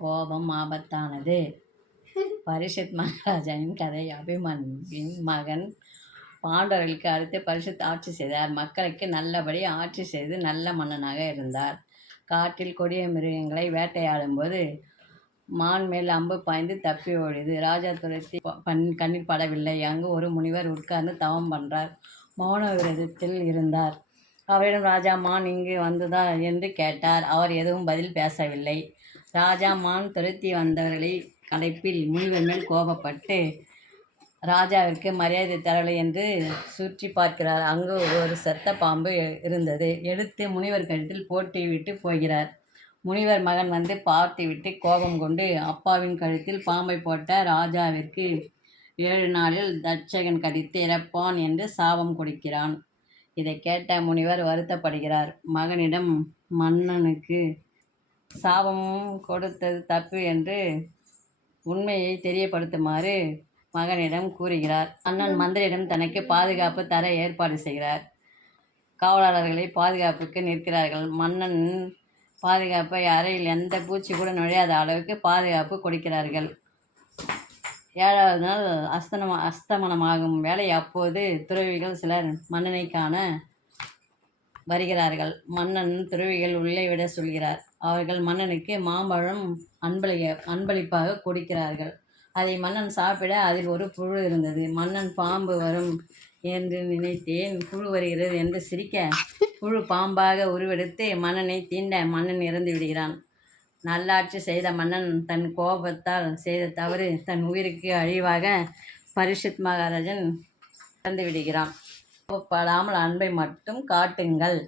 கோபம் ஆபத்தானது. பரீட்சித் மகாராஜாவின் கதை. அபிமன்யுவின் மகன் பாண்டவர்களுக்கு அடுத்து பரீட்சித் ஆட்சி செய்தார். மக்களுக்கு நல்லபடி ஆட்சி செய்து நல்ல மன்னனாக இருந்தார். காட்டில் கொடிய மிருகங்களை வேட்டையாடும்போது மான் மேல் அம்பு பாய்ந்து தப்பி ஓடியது. ராஜா துரத்தி கண்ணில் படவில்லை. அங்கு ஒரு முனிவர் உட்கார்ந்து தவம் பண்றார். மௌன விரதத்தில் இருந்தார். அவரிடம் ராஜா, மான் இங்கு வந்ததா என்று கேட்டார். அவர் எதுவும் பதில் பேசவில்லை. ராஜா மான் துரத்தி வந்தவர்களை களைப்பில் முனிவர் மேல் கோபப்பட்டு ராஜாவிற்கு மரியாதை தரவில்லை என்று சுற்றி பார்க்கிறார். அங்கு ஒரு செத்த பாம்பு இருந்தது. எடுத்து முனிவர் கழுத்தில் போட்டு விட்டு போகிறார். முனிவர் மகன் வந்து பார்த்துவிட்டு கோபம் கொண்டு அப்பாவின் கழுத்தில் பாம்பை போட்ட ராஜாவிற்கு 7 நாளில் தட்சகன் கடித்து இறப்பான் என்று சாபம் கொடுக்கிறான். இதை கேட்ட முனிவர் வருத்தப்படுகிறார். மகனிடம் மன்னனுக்கு சாபம் கொடுத்தது தப்பு என்று உண்மையை தெரியப்படுத்துமாறு மகனிடம் கூறுகிறார். அண்ணன் மந்திரியிடம் தனக்கு பாதுகாப்பு தர ஏற்பாடு செய்கிறார். காவலாளர்களை பாதுகாப்புக்கு நிற்கிறார்கள். மன்னன் பாதுகாப்பை அறையில் எந்த பூச்சி கூட நுழையாத அளவுக்கு பாதுகாப்பு கொடுக்கிறார்கள். 7வது நாள் அஸ்தமனமாகும் வேளை. அப்போது துறவிகள் சிலர் மன்னனை காண வருகிறார்கள். மன்னன் துறவிகள் உள்ளே விட சொல்கிறார். அவர்கள் மன்னனுக்கு மாம்பழம் அன்பளிப்பாக கொடுக்கிறார்கள். அதை மன்னன் சாப்பிட அதில் ஒரு புழு இருந்தது. மன்னன் பாம்பு வரும் என்று நினைத்தேன், புழு வருகிறது என்று சிரிக்க புழு பாம்பாக உருவெடுத்து மன்னனை தீண்ட மன்னன் இறந்து விடுகிறான். நல்லாட்சி செய்த மன்னன் தன் கோபத்தால் செய்த தவறு தன் உயிருக்கு அழிவாக பரீட்சித் மகாராஜன் இறந்து விடுகிறான். கோபப்படாமல் அன்பை மட்டும் காட்டுங்கள்.